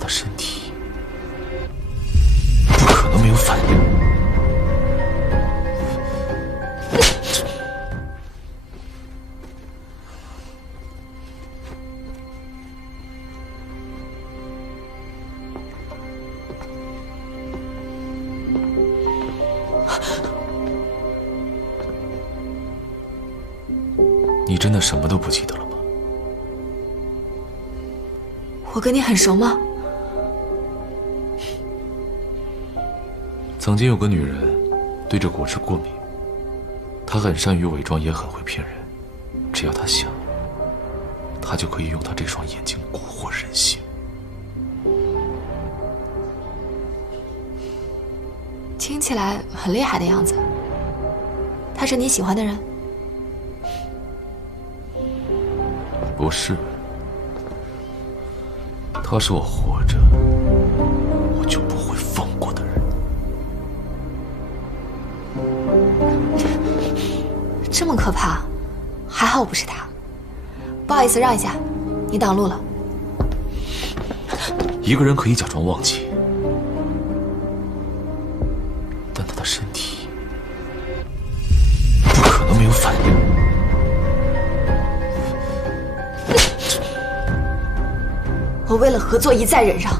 的身体不可能没有反应。你真的什么都不记得了吗？我跟你很熟吗？曾经有个女人对这果汁过敏，她很善于伪装，也很会骗人。只要她想，她就可以用她这双眼睛蛊惑人心。听起来很厉害的样子。他是你喜欢的人？不是，他是我活着我就不会放过的人。这么可怕？还好我不是他。不好意思，让一下，你挡路了。一个人可以假装忘记，但他的身体不可能没有反应。我为了合作一再忍让，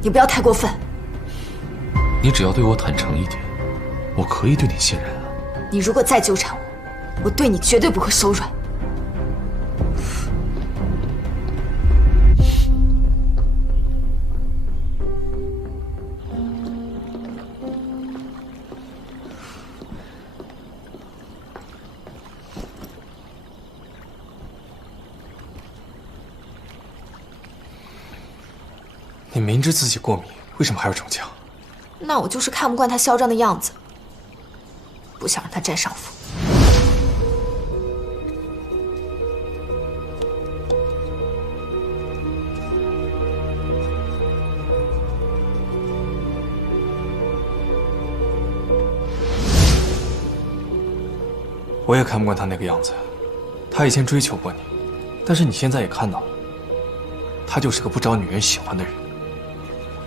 你不要太过分。你只要对我坦诚一点，我可以对你信任啊。你如果再纠缠我，我对你绝对不会手软。你明知自己过敏，为什么还要逞强？那我就是看不惯他嚣张的样子，不想让他占上风。我也看不惯他那个样子。他以前追求过你，但是你现在也看到了，他就是个不招女人喜欢的人。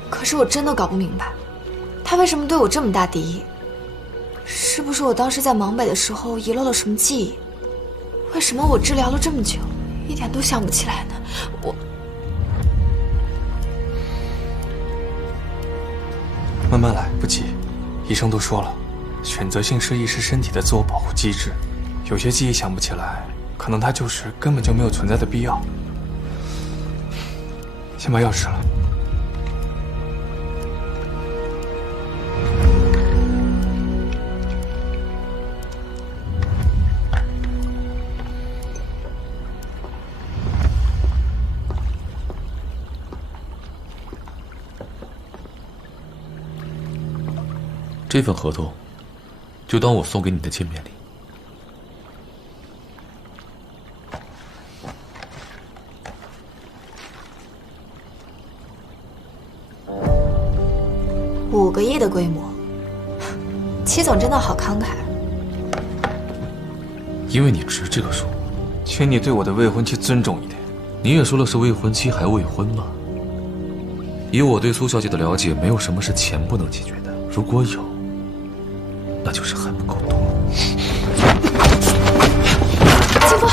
可是我真的搞不明白，他为什么对我这么大敌意？是不是我当时在芒北的时候遗漏了什么记忆？为什么我治疗了这么久，一点都想不起来呢？慢慢来，不急。医生都说了，选择性失忆是身体的自我保护机制，有些记忆想不起来，可能它就是根本就没有存在的必要。先把药吃了。这份合同，就当我送给你的见面礼。5个亿的规模，戚总真的好慷慨。因为你值这个数。请你对我的未婚妻尊重一点。你也说了是未婚妻，还未婚吗？以我对苏小姐的了解，没有什么是钱不能解决的。如果有，那就是还不够多。清风，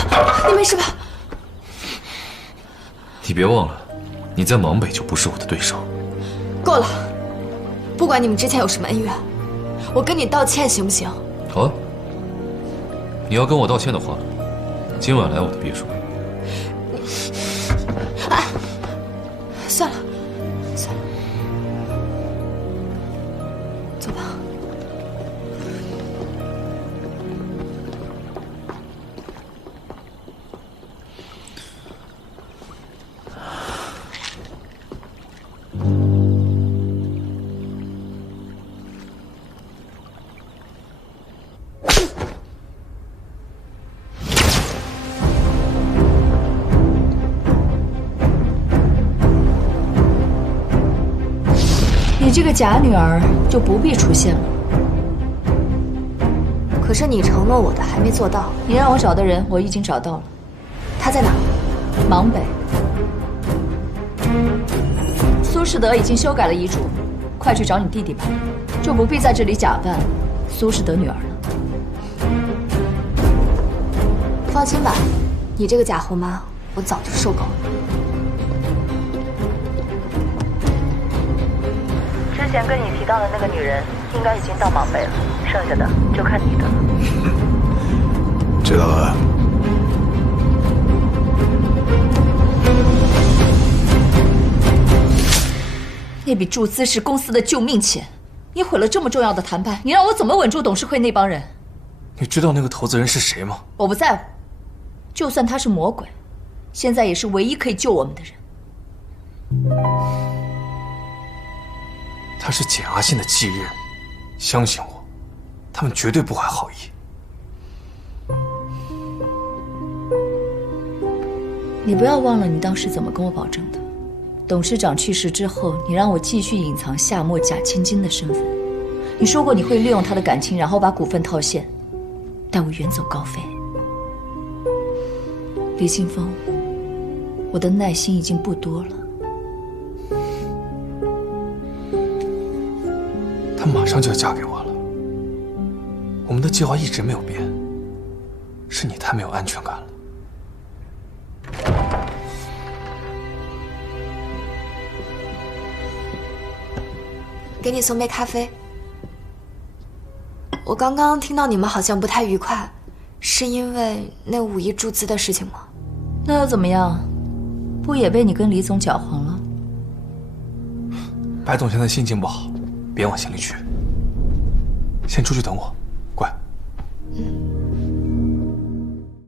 你没事吧？你别忘了，你在芒北就不是我的对手。够了，不管你们之前有什么恩怨，我跟你道歉行不行？好啊，你要跟我道歉的话，今晚来我的别墅。哎，算了，算了，走吧。你这个假女儿就不必出现了。可是你承诺我的还没做到。你让我找的人，我已经找到了。他在哪儿？芒北。苏世德已经修改了遗嘱，快去找你弟弟吧，就不必在这里假扮苏世德女儿了。放心吧，你这个假后妈，我早就受够了。之前跟你提到的那个女人，应该已经到芒北了，剩下的就看你的了。知道了。那笔注资是公司的救命钱，你毁了这么重要的谈判，你让我怎么稳住董事会那帮人？你知道那个投资人是谁吗？我不在乎，就算他是魔鬼，现在也是唯一可以救我们的人。他是简阿信的继任，相信我，他们绝对不怀好意。你不要忘了你当时怎么跟我保证的。董事长去世之后，你让我继续隐藏夏末假千金的身份。你说过你会利用他的感情，然后把股份套现，带我远走高飞。李清风，我的耐心已经不多了。她马上就要嫁给我了，我们的计划一直没有变，是你太没有安全感了。给你送杯咖啡。我刚刚听到你们好像不太愉快，是因为那5亿注资的事情吗？那又怎么样？不也被你跟李总搅黄了？白总现在心情不好，别往心里去。先出去等我，乖。嗯。